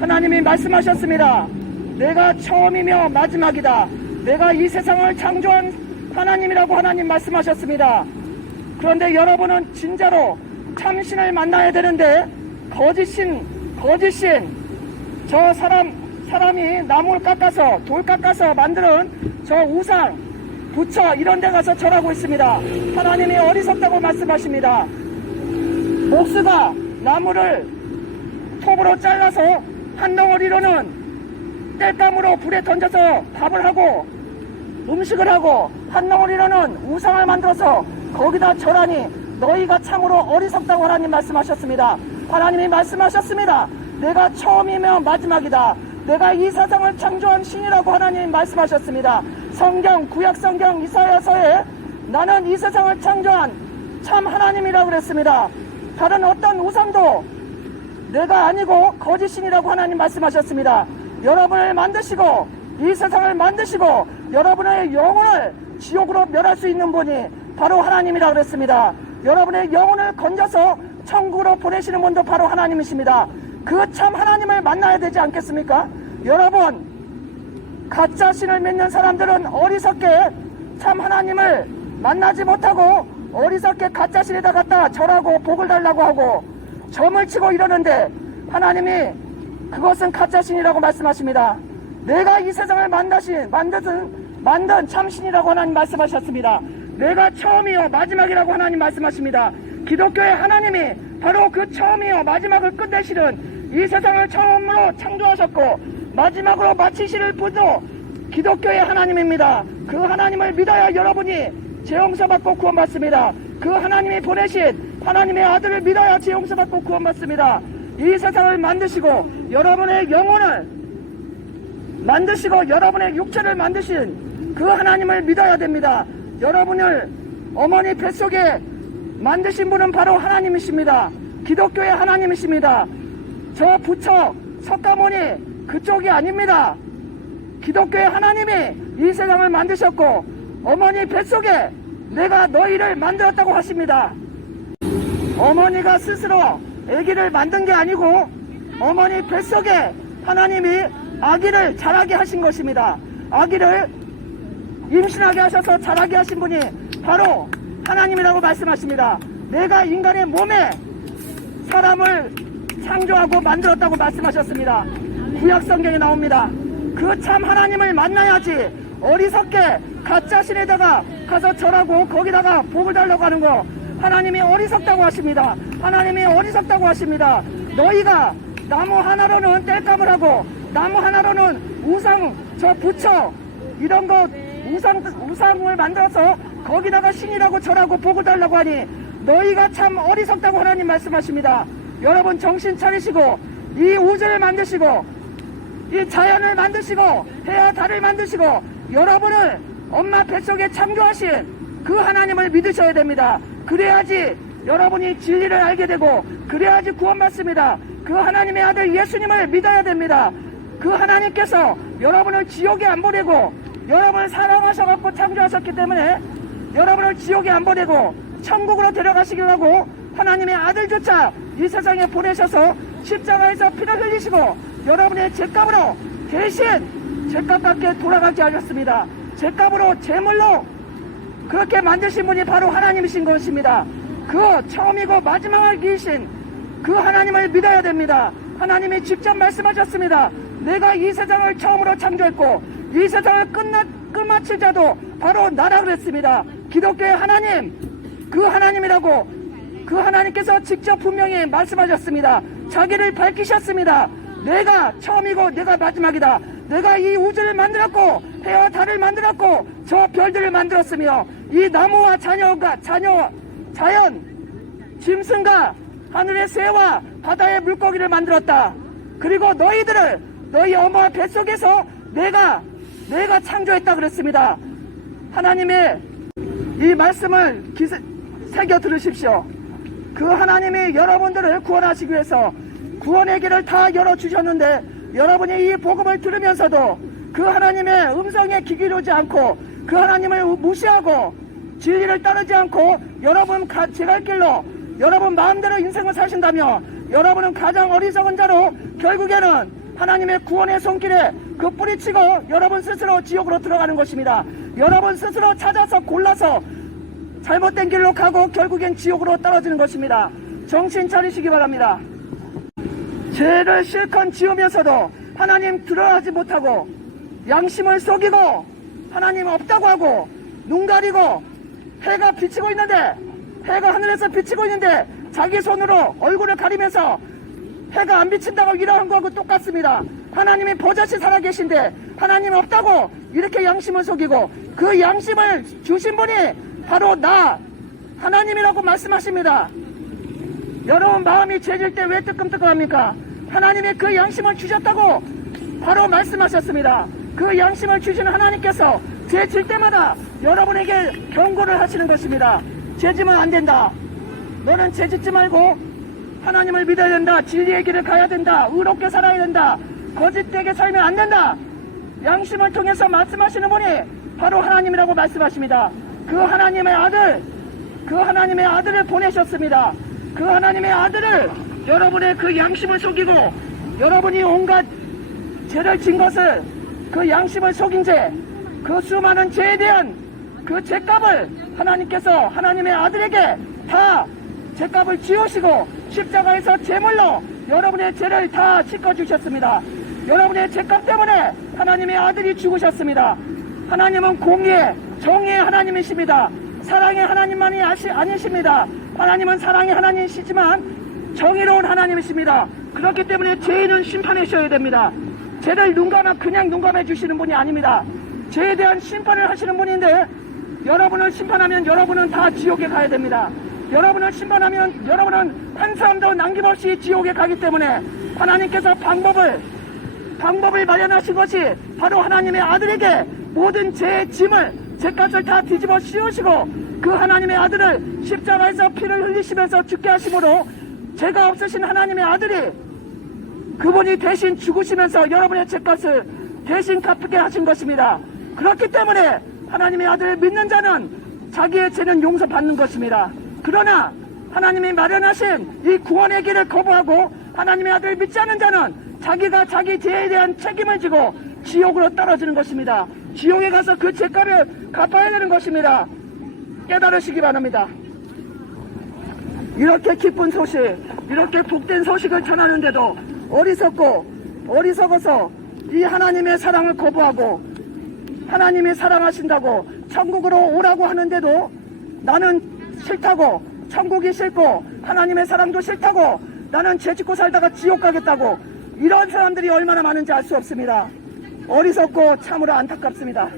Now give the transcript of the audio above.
하나님이 말씀하셨습니다. 내가 처음이며 마지막이다. 내가 이 세상을 창조한 하나님이라고 하나님 말씀하셨습니다. 그런데 여러분은 진짜로 참신을 만나야 되는데 거짓신, 거짓신, 저 사람, 사람이 나무를 깎아서, 돌 깎아서 만드는 저 우상, 부처, 이런 데 가서 절하고 있습니다. 하나님이 어리석다고 말씀하십니다. 목수가 나무를 톱으로 잘라서 한 덩어리로는 땔감으로 불에 던져서 밥을 하고 음식을 하고 한 덩어리로는 우상을 만들어서 거기다 절하니 너희가 참으로 어리석다고 하나님 말씀하셨습니다. 하나님이 말씀하셨습니다. 내가 처음이며 마지막이다. 내가 이 세상을 창조한 신이라고 하나님 말씀하셨습니다. 성경, 구약 성경 이사야서에 나는 이 세상을 창조한 참 하나님이라고 그랬습니다. 다른 어떤 우상도 내가 아니고 거짓신이라고 하나님 말씀하셨습니다. 여러분을 만드시고 이 세상을 만드시고 여러분의 영혼을 지옥으로 멸할 수 있는 분이 바로 하나님이라 그랬습니다. 여러분의 영혼을 건져서 천국으로 보내시는 분도 바로 하나님이십니다. 그 참 하나님을 만나야 되지 않겠습니까? 여러분 가짜 신을 믿는 사람들은 어리석게 참 하나님을 만나지 못하고 어리석게 가짜 신에다 갖다 절하고 복을 달라고 하고 점을 치고 이러는데 하나님이 그것은 가짜 신이라고 말씀하십니다. 내가 이 세상을 만드신 만든 만든 참신이라고 하나님 말씀하셨습니다. 내가 처음이요 마지막이라고 하나님 말씀하십니다. 기독교의 하나님이 바로 그 처음이요 마지막을 끝내시는 이 세상을 처음으로 창조하셨고 마지막으로 마치시를 분도 기독교의 하나님입니다. 그 하나님을 믿어야 여러분이 죄용서 받고 구원받습니다. 그 하나님이 보내신 하나님의 아들을 믿어야 죄용서 받고 구원받습니다. 이 세상을 만드시고 여러분의 영혼을 만드시고 여러분의 육체를 만드신 그 하나님을 믿어야 됩니다. 여러분을 어머니 뱃속에 만드신 분은 바로 하나님이십니다. 기독교의 하나님이십니다. 저 부처 석가모니 그쪽이 아닙니다. 기독교의 하나님이 이 세상을 만드셨고 어머니 뱃속에 내가 너희를 만들었다고 하십니다. 어머니가 스스로 아기를 만든 게 아니고 어머니 뱃속에 하나님이 아기를 자라게 하신 것입니다. 아기를 임신하게 하셔서 자라게 하신 분이 바로 하나님이라고 말씀하십니다. 내가 인간의 몸에 사람을 창조하고 만들었다고 말씀하셨습니다. 구약 성경에 나옵니다. 그 참 하나님을 만나야지 어리석게 가짜 신에다가 가서 절하고 거기다가 복을 달라고 하는 거 하나님이 어리석다고 하십니다. 하나님이 어리석다고 하십니다. 너희가 나무 하나로는 뗄감을 하고 나무 하나로는 우상 저 부처 이런 거 우상 우상을 만들어서 거기다가 신이라고 절하고 복을 달라고 하니 너희가 참 어리석다고 하나님 말씀하십니다. 여러분 정신 차리시고 이 우주를 만드시고 이 자연을 만드시고 해와 달을 만드시고 여러분을 엄마 뱃속에 창조하신 그 하나님을 믿으셔야 됩니다. 그래야지 여러분이 진리를 알게 되고 그래야지 구원받습니다. 그 하나님의 아들 예수님을 믿어야 됩니다. 그 하나님께서 여러분을 지옥에 안 보내고 여러분을 사랑하셔갖고 창조하셨기 때문에 여러분을 지옥에 안 보내고 천국으로 데려가시기로 하고 하나님의 아들조차 이 세상에 보내셔서 십자가에서 피를 흘리시고 여러분의 죄값으로 대신 죄값 밖에 돌아가게 하셨습니다. 죄값으로 제물로 그렇게 만드신 분이 바로 하나님이신 것입니다. 그 처음이고 마지막을 기신 그 하나님을 믿어야 됩니다. 하나님이 직접 말씀하셨습니다. 내가 이 세상을 처음으로 창조했고 이 세상을 끝나, 끝마칠 자도 바로 나라 그랬습니다. 기독교의 하나님, 그 하나님이라고 그 하나님께서 직접 분명히 말씀하셨습니다. 자기를 밝히셨습니다. 내가 처음이고 내가 마지막이다. 내가 이 우주를 만들었고 해와 달을 만들었고 저 별들을 만들었으며 이 나무와 자녀가 자녀 자연 짐승과 하늘의 새와 바다의 물고기를 만들었다. 그리고 너희들을 너희 어머 뱃속에서 내가 내가 창조했다 그랬습니다. 하나님의 이 말씀을 기세, 새겨 들으십시오. 그 하나님이 여러분들을 구원하시기 위해서 구원의 길을 다 열어주셨는데 여러분이 이 복음을 들으면서도 그 하나님의 음성에 귀 기울이지 않고 그 하나님을 무시하고 진리를 따르지 않고 여러분 가- 제갈 길로 여러분 마음대로 인생을 사신다며 여러분은 가장 어리석은 자로 결국에는 하나님의 구원의 손길에 그 뿌리치고 여러분 스스로 지옥으로 들어가는 것입니다. 여러분 스스로 찾아서 골라서 잘못된 길로 가고 결국엔 지옥으로 떨어지는 것입니다. 정신 차리시기 바랍니다. 죄를 실컷 지으면서도 하나님 들어하지 못하고 양심을 속이고 하나님 없다고 하고 눈 가리고 해가 비치고 있는데 해가 하늘에서 비치고 있는데 자기 손으로 얼굴을 가리면서 해가 안 비친다고 이러한 거하고 똑같습니다. 하나님이 버젓이 살아계신데 하나님 없다고 이렇게 양심을 속이고 그 양심을 주신 분이 바로 나 하나님이라고 말씀하십니다. 여러분 마음이 죄질 때 왜 뜨끔뜨끔합니까? 하나님이 그 양심을 주셨다고 바로 말씀하셨습니다. 그 양심을 주신 하나님께서 죄질 때마다 여러분에게 경고를 하시는 것입니다. 죄지면 안 된다. 너는 죄짓지 말고 하나님을 믿어야 된다. 진리의 길을 가야 된다. 의롭게 살아야 된다. 거짓되게 살면 안 된다. 양심을 통해서 말씀하시는 분이 바로 하나님이라고 말씀하십니다. 그 하나님의 아들, 그 하나님의 아들을 보내셨습니다. 그 하나님의 아들을 여러분의 그 양심을 속이고 여러분이 온갖 죄를 진 것을 그 양심을 속인 죄, 그 수많은 죄에 대한 그 죄값을 하나님께서 하나님의 아들에게 다 죄값을 지우시고 십자가에서 제물로 여러분의 죄를 다 씻어주셨습니다. 여러분의 죄값 때문에 하나님의 아들이 죽으셨습니다. 하나님은 공의의 정의의 하나님이십니다. 사랑의 하나님만이 아시, 아니십니다. 하나님은 사랑의 하나님이시지만 정의로운 하나님이십니다. 그렇기 때문에 죄인은 심판하셔야 됩니다. 죄를 눈감아 그냥 눈감아 주시는 분이 아닙니다. 죄에 대한 심판을 하시는 분인데 여러분을 심판하면 여러분은 다 지옥에 가야 됩니다. 여러분을 심판하면 여러분은 한 사람도 남김없이 지옥에 가기 때문에 하나님께서 방법을 방법을 마련하신 것이 바로 하나님의 아들에게 모든 죄의 짐을 죄값을 다 뒤집어 씌우시고 그 하나님의 아들을 십자가에서 피를 흘리시면서 죽게 하심으로 죄가 없으신 하나님의 아들이 그분이 대신 죽으시면서 여러분의 죄값을 대신 갚게 하신 것입니다. 그렇기 때문에 하나님의 아들을 믿는 자는 자기의 죄는 용서받는 것입니다. 그러나 하나님이 마련하신 이 구원의 길을 거부하고 하나님의 아들을 믿지 않는 자는 자기가 자기 죄에 대한 책임을 지고 지옥으로 떨어지는 것입니다. 지옥에 가서 그 죄값을 갚아야 되는 것입니다. 깨달으시기 바랍니다. 이렇게 기쁜 소식, 이렇게 복된 소식을 전하는데도 어리석고 어리석어서 이 하나님의 사랑을 거부하고 하나님이 사랑하신다고 천국으로 오라고 하는데도 나는 싫다고 천국이 싫고 하나님의 사랑도 싫다고 나는 죄 짓고 살다가 지옥 가겠다고 이런 사람들이 얼마나 많은지 알 수 없습니다. 어리석고 참으로 안타깝습니다.